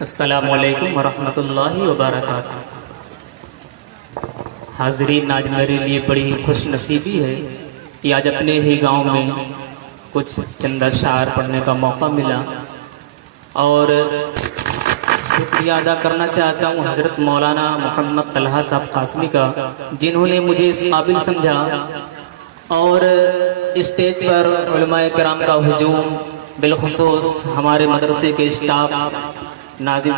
السلام علیکم ورحمۃ اللہ وبرکاتہ۔ حاضرین، آج میرے لیے بڑی خوش نصیبی ہے کہ آج اپنے ہی گاؤں میں کچھ چند اشعار پڑھنے کا موقع ملا، اور شکریہ ادا کرنا چاہتا ہوں حضرت مولانا محمد طلحہ صاحب قاسمی کا، جنہوں نے مجھے اس قابل سمجھا اور اسٹیج پر علماء کرام کا ہجوم، بالخصوص ہمارے مدرسے کے اسٹاف، ناظم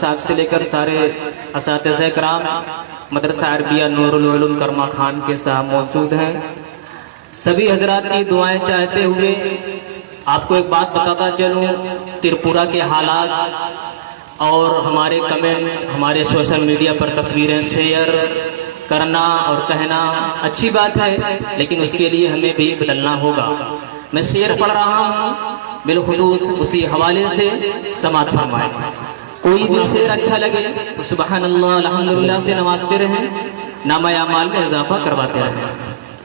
صاحب سے لے کر سارے اساتذہ کرام، مدرسہ عربیہ نور العلوم کرما خان کے صاحب موجود ہیں۔ سبھی حضرات کی دعائیں چاہتے ہوئے آپ کو ایک بات بتاتا چلوں، ترپورہ کے حالات اور ہمارے کمنٹ، ہمارے سوشل میڈیا پر تصویریں شیئر کرنا اور کہنا اچھی بات ہے، لیکن اس کے لیے ہمیں بھی بدلنا ہوگا۔ میں شعر پڑھ رہا ہوں، بالخصوص اسی حوالے سے سماعت فرمائیں۔ کوئی بھی شعر اچھا لگے تو سبحان اللہ الحمدللہ سے نوازتے رہیں، نامہ اعمال میں اضافہ کرواتے رہیں۔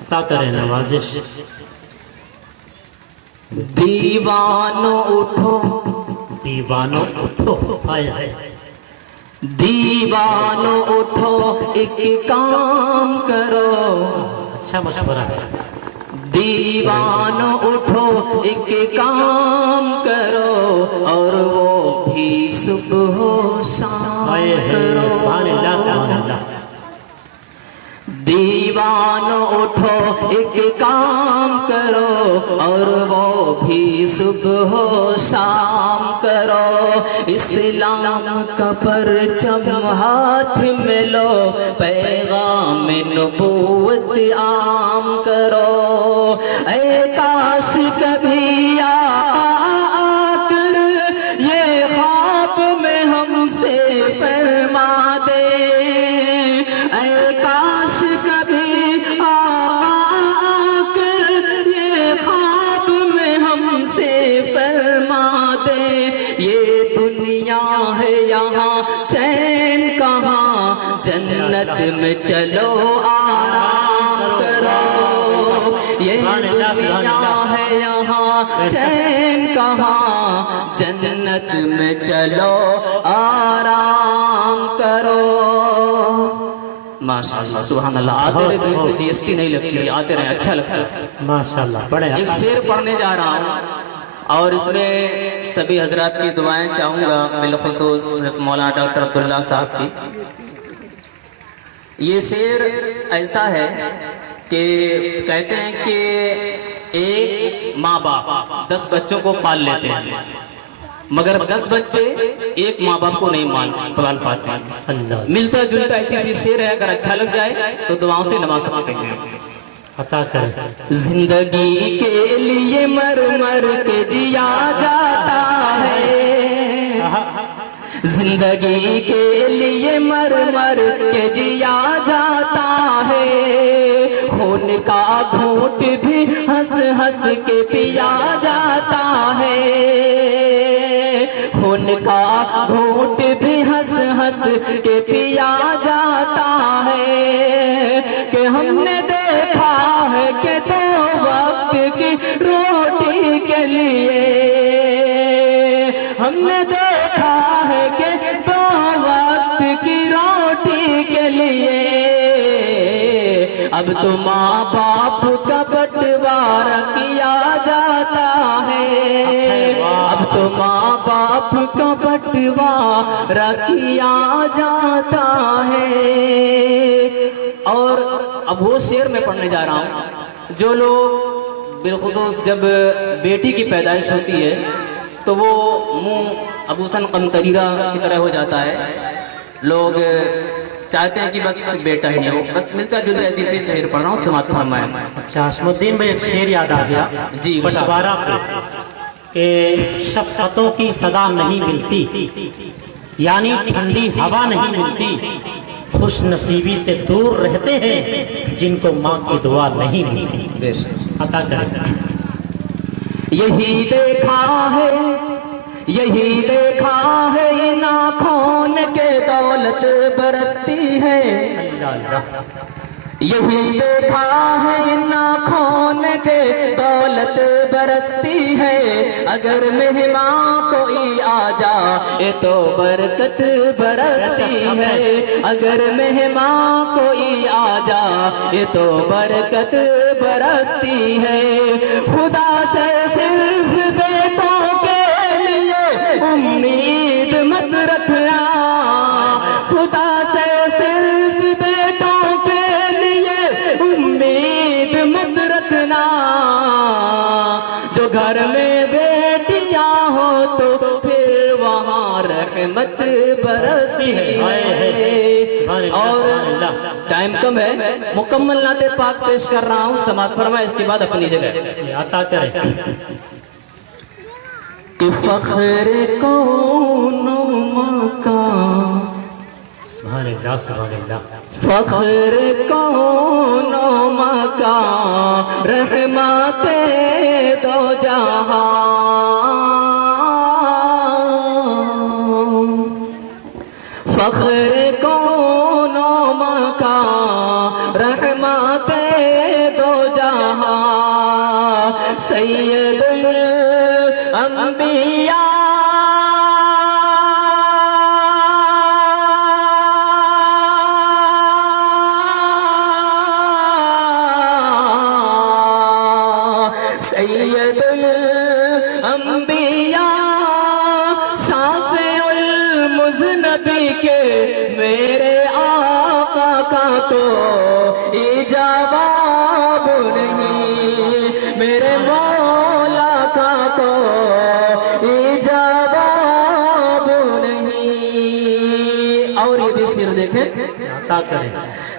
عطا کریں نوازش۔ دیوانو اٹھو، دیوانو اٹھو، ہائے ہائے، دیوانو اٹھو، ایک کام کرو، اچھا مشورہ ہے۔ دیوانو اٹھو، ایک کام کرو، اور وہ بھی صبح و شام ہائے ہائے، کرو۔ سبحان اللہ سبحان اللہ۔ دیوانو اٹھو، ایک کام کرو، اور وہ بھی صبح و شام کرو۔ اسلام کا پرچم ہاتھ میں لو، پیغام نبوت عام کرو۔ اے کاش کبھی آ کر یہ خواب میں ہم سے فرما دے، اے کاش کبھی آ کر یہ خواب میں ہم سے فرما دے۔ یہ دنیا ہے یہاں چین کہاں، جنت میں چلو آرام کرو۔ یہ دنیا ہے یہاں چین کہاں، جنت میں چلو آرام کرو۔ ماشاءاللہ سبحان اللہ۔ آتے رہے، اس میں جی ایس ٹی نہیں لگتی، آتے رہے، اچھا لگتا ہے۔ ماشاءاللہ، بڑے ایک شعر پڑھنے جا رہا ہوں اور اس میں سبھی حضرات کی دعائیں چاہوں گا، بالخصوص مولانا ڈاکٹر عبداللہ صاحب کی۔ یہ شعر ایسا ہے کہ کہتے ہیں کہ ایک ماں باپ 10 بچوں کو پال لیتے ہیں، مگر 10 بچے ایک ماں باپ کو نہیں پال پاتے ہیں۔ اللہ ملتا جلتا ایسی سی شعر ہے، اگر اچھا لگ جائے تو دعاؤں سے نواز سکتے ہیں۔ عطا کریں۔ زندگی کے لیے مر مر کے جیا جاتا ہے، زندگی کے لیے مر مر کے جیا جاتا ہے، خون کا گھونٹ بھی ہنس ہنس کے پیا جاتا ہے، خون کا گھونٹ بھی ہنس ہنس کے پیا جاتا ہے، کہ ہم نے دیکھا ہے کہ 2 وقت کی روٹی کے لیے، ہم نے دیکھا ہے کہ 2 وقت کی روٹی کے لیے اب تو ماں باپ کا بٹوارا کیا جاتا ہے، اب تو ماں باپ کا بٹوارا کیا جاتا ہے۔ اور اب وہ شعر میں پڑھنے جا رہا ہوں، جو لوگ بالخصوص جب بیٹی کی پیدائش ہوتی ہے تو وہ منہ ابوسن قمطریرہ کی طرح ہو جاتا ہے، لوگ چاہتے ہیں کہ بس بیٹا ہی ہو، بس ملتا جلتا ایسی سے شعر پڑھ رہا ہوں، سماعت فرمائیں۔ اچھا حسم الدین بھائی، ایک شعر یاد آ گیا جی، بٹوارہ پہ، کہ شفقتوں کی صدا نہیں ملتی، یعنی ٹھنڈی ہوا نہیں ملتی، خوش نصیبی سے دور رہتے ہیں جن کو ماں کی دعا نہیں ملتی۔ عطا کریں۔ یہی دیکھا ہے، یہی دیکھا ہے، ان آنکھوں کے دولت برستی ہے، اللہ اللہ، یہی دیکھا ہے ان آنکھوں نے کہ دولت برستی ہے، اگر مہمان کوئی آ جائے تو برکت برستی ہے، اگر مہمان کوئی آ جائے تو برکت برستی ہے۔ خدا سے صرف بیٹوں کے لیے امید مت رکھنا، خدا سے صرف بیٹوں کے لیے امید مت رکھنا، جو گھر میں بیٹیاں ہو تو پھر وہاں رحمت برستی ہے۔ اور ٹائم کم ہے، مکمل نعت پاک پیش کر رہا ہوں، سماعت فرمائے، اس کے بعد اپنی جگہ عطا کرے۔ کہ فخر کون مکان، سبحان اللہ سبحان اللہ، فخر کون مکان، رحمت دو جہاں، فخر کون مکان، رحمت دو جہاں، سید الانبیاء سید الانبیاء شافع المذنبی کے میرے آقا کا کوئی جواب نہیں، میرے مولا کا کوئی جواب نہیں۔ اور یہ بھی شعر دیکھیں، عطا کرے۔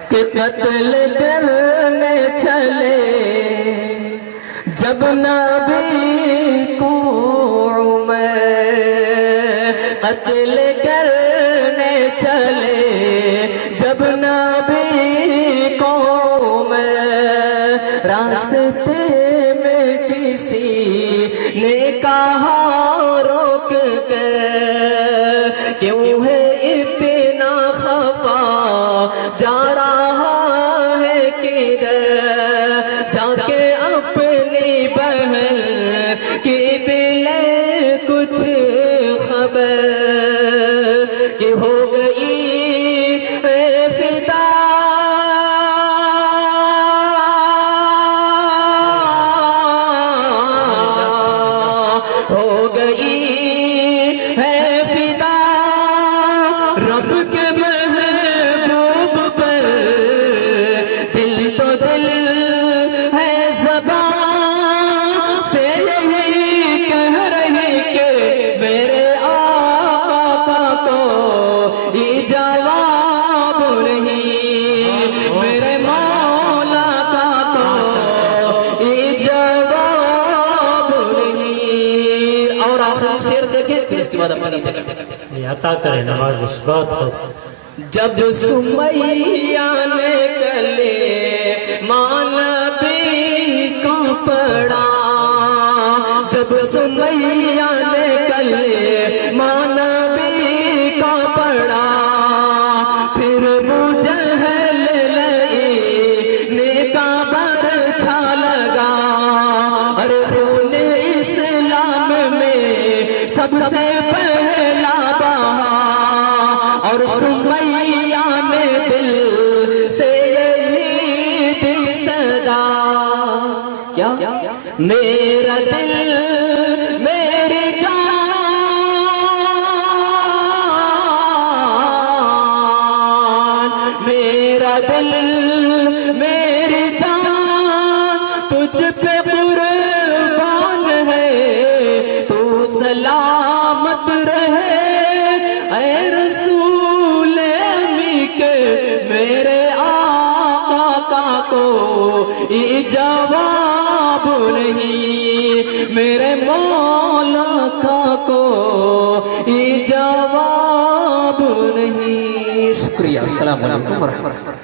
کہ قتل کرنے چلے جب نبی کو عمر، قتل کرنے چلے جب نبی کو عمر، راستے میں کسی نے کہا روک کر، کیوں ہے اتنا خفا جا رہا ہے کدھر، جا کے اپنی بہن کی بھی لے کچھ خبر، کہ ہو گئی ہے فدا ہو گئی ہے فدا رب کے محبوب پر، دل تو دل ہے زبان سے یہی کہہ رہی کہ میرے آقا کا کوئی جواب نہیں، میرے مولا کا کوئی جواب نہیں۔ اور آخری شعر دیکھیں، پھر اس کے بعد اپنی جگہ عطا کرے نوازش، بہت خوب۔ جب سمیہ نے گلے مان نبی کا پڑا، جب سمیہ نے گلے مان نبی کا پڑا، پھر ابو جہل لئی کا برچھا لگا، ارے خون اسلام میں سب سے پہلا بہا، اور سمیہ میں دل سے یہی دی صدا، کیا میرا دل میری جان، میرا دل میری جان تجھ پہ قربان ہے، تو سلامت رہے اے رسول امی کے، میرے آقا کا کوئی جواب نہیں، میرے مولا کا کوئی جواب نہیں۔ شکریہ، السلام علیکم ورحمۃ اللہ۔